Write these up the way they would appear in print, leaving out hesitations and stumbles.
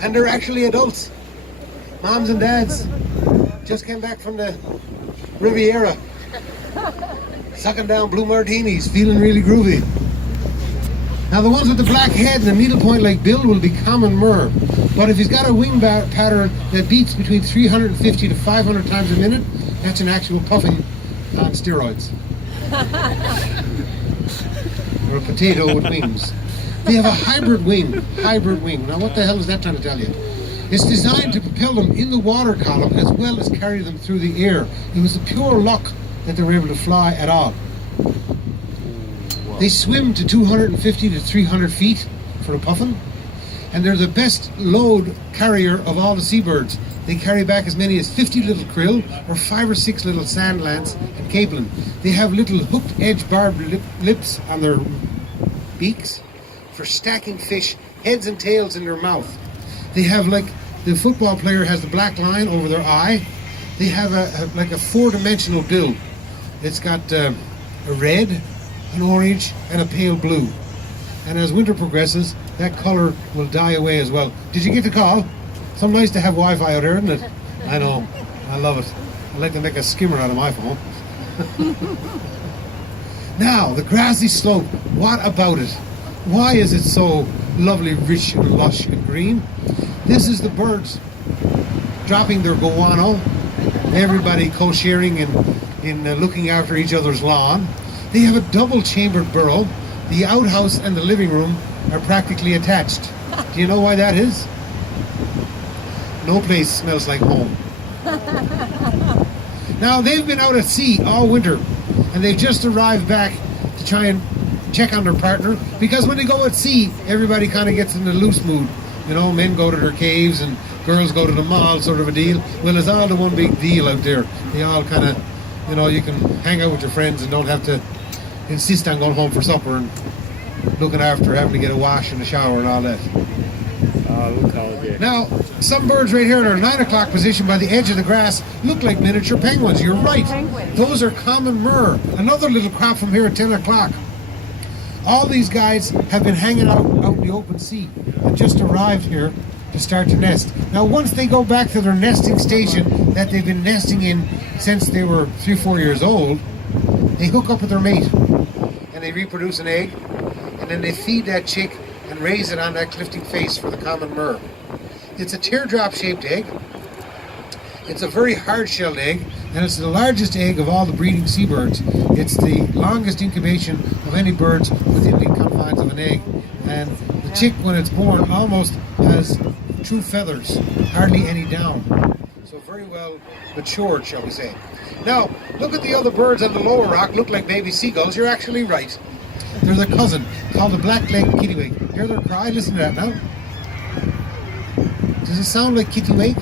And they're actually adults. Moms and dads just came back from the Riviera, sucking down blue martinis, feeling really groovy. Now the ones with the black head and the needlepoint like bill will be common murre, but if he's got a wing pattern that beats between 350 to 500 times a minute, that's an actual puffin on steroids. Or a potato with wings. They have a hybrid wing. Now what the hell is that trying to tell you? It's designed to propel them in the water column as well as carry them through the air. It was the pure luck that they were able to fly at all. They swim to 250 to 300 feet for a puffin, and they're the best load carrier of all the seabirds. They carry back as many as 50 little krill or 5 or 6 little sand lance and capelin. They have little hooked edge barbed lips on their beaks for stacking fish, heads and tails in their mouth. They have, like the football player has the black line over their eye, they have like a 4-dimensional bill. It's got a red, an orange, and a pale blue. And as winter progresses, that color will die away as well. Did you get the call? So nice to have Wi-Fi out there, isn't it? I know. I love it. I like to make a skimmer out of my phone. Now, the grassy slope. What about it? Why is it so lovely, rich, and lush and green? This is the birds dropping their guano. Everybody co-sharing in looking after each other's lawn. They have a double-chambered burrow. The outhouse and the living room are practically attached. Do you know why that is? No place smells like home. Now, they've been out at sea all winter, and they've just arrived back to try and check on their partner, because when they go at sea, everybody kind of gets in a loose mood. You know, men go to their caves and girls go to the mall, sort of a deal. Well, it's all the one big deal out there. They all kind of, you know, you can hang out with your friends and don't have to insist on going home for supper and looking after having to get a wash and a shower and all that. Now, some birds right here in our 9 o'clock position by the edge of the grass look like miniature penguins. You're right. Those are common murre. Another little crop from here at 10 o'clock. All these guys have been hanging out in the open sea and just arrived here to start to nest. Now, once they go back to their nesting station that they've been nesting in since they were 3-4 years old, they hook up with their mate and they reproduce an egg, and then they feed that chick and raise it on that clifting face for the common murre. It's a teardrop-shaped egg. It's a very hard-shelled egg, and it's the largest egg of all the breeding seabirds. It's the longest incubation of any birds within the confines of an egg. And the chick, when it's born, almost has true feathers, hardly any down. So very well matured, shall we say. Now, look at the other birds on the lower rock, look like baby seagulls. You're actually right. They're their cousin, called the black-legged kittiwake. Hear their cry? Listen to that now. Does it sound like kittiwake?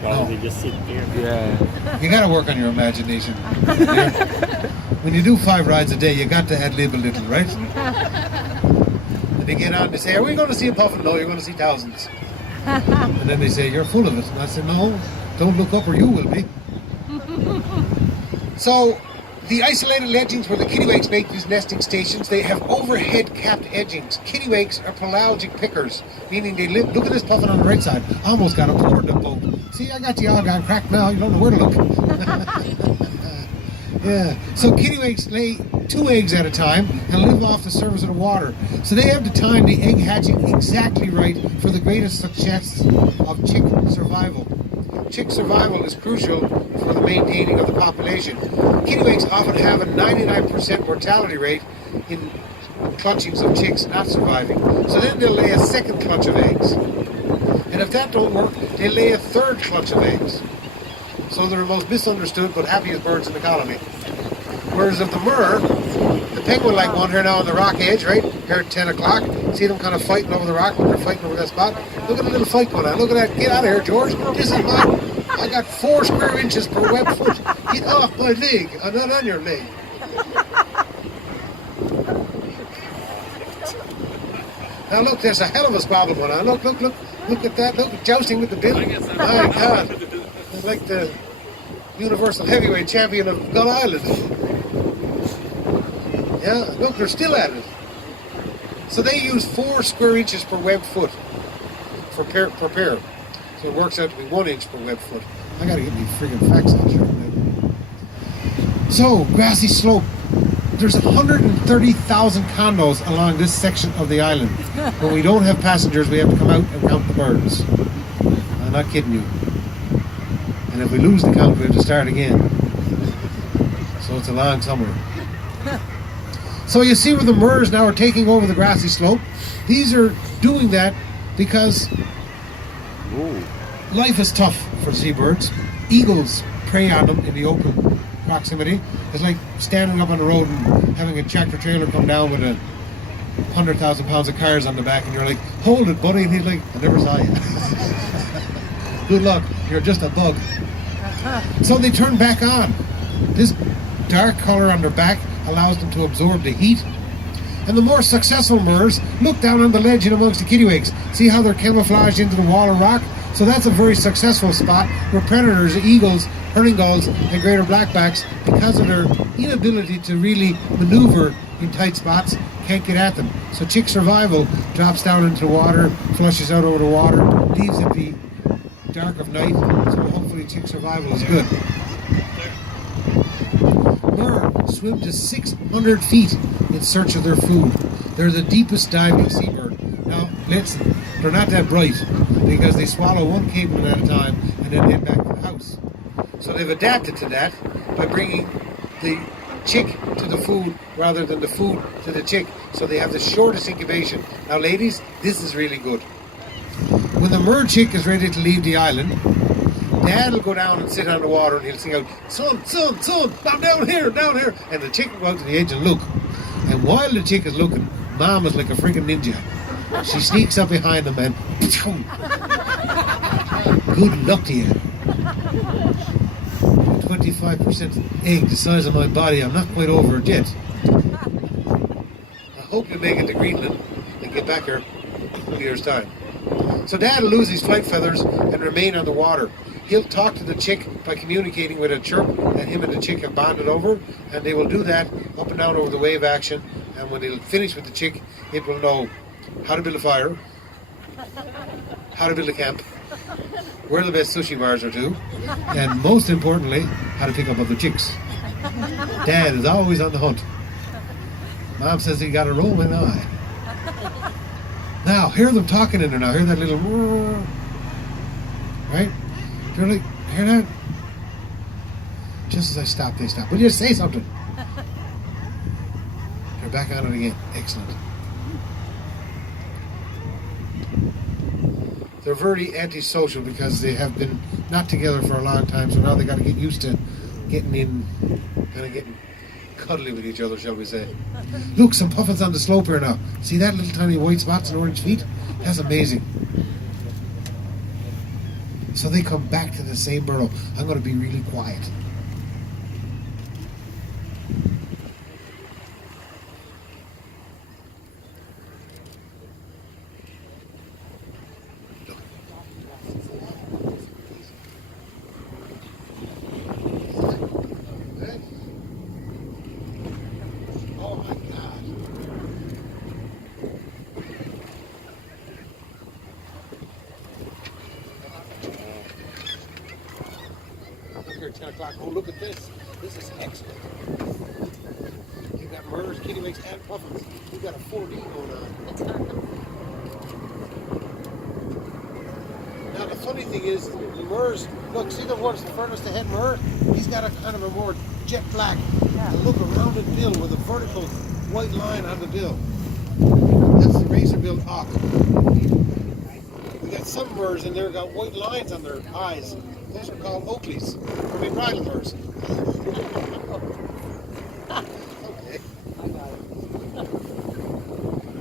Probably just sit there. Yeah. You got to work on your imagination. When you do 5 rides a day, you got to ad-lib a little, right? And they get on, they say, are we going to see a puffin? No, you're going to see thousands. And then they say, you're full of it. And I said, no, don't look up or you will be. So, the isolated edgings where the kittiwakes make these nesting stations, they have overhead capped edgings. Kittiwakes are pelagic pickers, meaning they live, look at this puffin on the right side, almost got a board in the boat. See, I got you all gone cracked now, you don't know where to look. Yeah, so kittiwakes lay 2 eggs at a time and live off the surface of the water. So they have to time the egg hatching exactly right for the greatest success of chick survival. Chick survival is crucial for the maintaining of the population. Kittiwakes often have a 99% mortality rate in clutchings of chicks not surviving. So then they'll lay a second clutch of eggs. And if that don't work, they lay a third clutch of eggs. So they're the most misunderstood but happiest birds in the colony. Whereas of the murre, the penguin-like one here now on the rock edge, right, here at 10 o'clock, see them kind of fighting over the rock when they're fighting over that spot? Look at the little fight going on. Look at that. Get out of here, George. This is mine. I got 4 square inches per web foot. Get off my leg. I'm not on your leg. Now look, there's a hell of a squabble going on. Look at that. Look, jousting with the bill. My God. It's like the Universal Heavyweight Champion of Gull Island. Yeah, look, they're still at it. So they use 4 square inches per web foot. per pair. So it works out to be 1 inch per web foot. I gotta get me friggin' facts on here. So, grassy slope. There's 130,000 condos along this section of the island. When we don't have passengers, we have to come out and count the birds. I'm not kidding you. And if we lose the count, we have to start again. So it's a long summer. So you see where the murres now are taking over the grassy slope. These are doing that because life is tough for seabirds. Eagles prey on them in the open proximity. It's like standing up on the road and having a tractor trailer come down with 100,000 pounds of cars on the back, and you're like, hold it, buddy. And he's like, I never saw you. Good luck. You're just a bug. So they turn back on. This dark color on their back allows them to absorb the heat. And the more successful murres look down on the ledge in amongst the kittiwakes. See how they're camouflaged into the wall of rock? So that's a very successful spot where predators, eagles, herring gulls, and greater blackbacks, because of their inability to really maneuver in tight spots, can't get at them. So chick survival drops down into the water, flushes out over the water, leaves at the dark of night. So hopefully chick survival is good. Murre swim to 600 feet in search of their food. They're the deepest diving seabird. Now, listen, they're not that bright because they swallow one cable at a time and then head back to the house. So they've adapted to that by bringing the chick to the food rather than the food to the chick. So they have the shortest incubation. Now, ladies, this is really good. When the murre chick is ready to leave the island, Dad will go down and sit on the water and he'll sing out, son, son, son, I'm down here, down here. And the chick will go out to the edge and look. And while the chick is looking, Mom is like a freaking ninja. She sneaks up behind them and good luck to you. 25% egg the size of my body. I'm not quite over it yet. I hope you make it to Greenland and get back here in 2 years' time. So Dad will lose his flight feathers and remain on the water. He'll talk to the chick by communicating with a chirp that him and the chick have bonded over, and they will do that up and down over the wave action. And when they'll finish with the chick, it will know how to build a fire, how to build a camp, where the best sushi bars are to, and most importantly, how to pick up other chicks. Dad is always on the hunt. Mom says he got a rolling eye. Now, hear them talking in there now. Hear that little... Right? They're like, hear that? Just as I stop, they stop. Will you say something? They're back on it again. Excellent. They're very antisocial because they have been not together for a long time, so now they got to get used to getting in, kind of getting cuddly with each other, shall we say. Look, some puffins on the slope here now. See that little tiny white spots and orange feet? That's amazing. So they come back to the same burrow. I'm going to be really quiet. At 10 o'clock. Oh, look at this. This is excellent. You've got murres, kittiwakes, and puffins. You've got a 4D going on. Now, the funny thing is, the murres, look, see the one's the furthest ahead murre? He's got a kind of a more jet black, look, a rounded bill with a vertical white line on the bill. That's the razor-billed auk. We got some murres and they've got white lines on their eyes. Those are called Oakleys, or we bridle murres. Okay.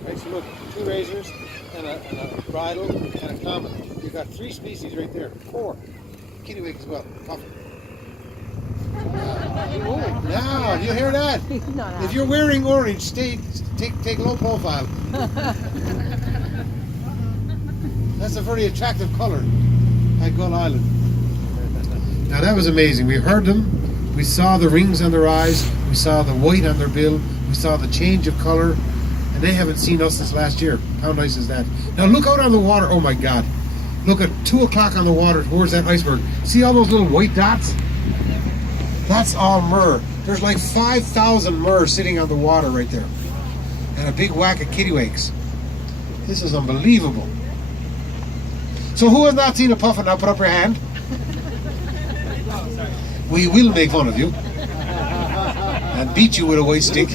Right, so look, 2 razors and a bridle and a common. You've got 3 species right there. 4. Kittiwake as well. Puffin. Now, you hear that? If you're wearing orange, take low profile. That's a very attractive color at Gull Island. Now that was amazing. We heard them, we saw the rings on their eyes, we saw the white on their bill, we saw the change of color, and they haven't seen us since last year. How nice is that? Now look out on the water. Oh my God. Look at 2 o'clock on the water towards that iceberg. See all those little white dots? That's all myrrh. There's like 5,000 myrrh sitting on the water right there. And a big whack of kittiwakes. This is unbelievable. So who has not seen a puffin? Now put up your hand. We will make fun of you. And beat you with a white stick.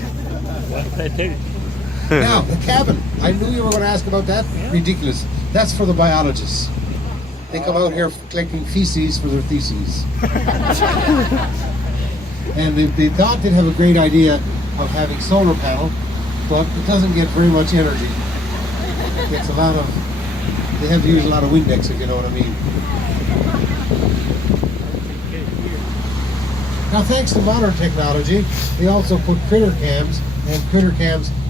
Now, the cabin. I knew you were going to ask about that. Ridiculous. That's for the biologists. They come out here collecting feces for their theses. And they thought they'd have a great idea of having solar panel, but it doesn't get very much energy. It gets a lot of, they have to use a lot of Windex, if you know what I mean. Now, thanks to modern technology, they also put critter cams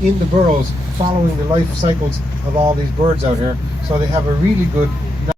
in the burrows, following the life cycles of all these birds out here. So they have a really good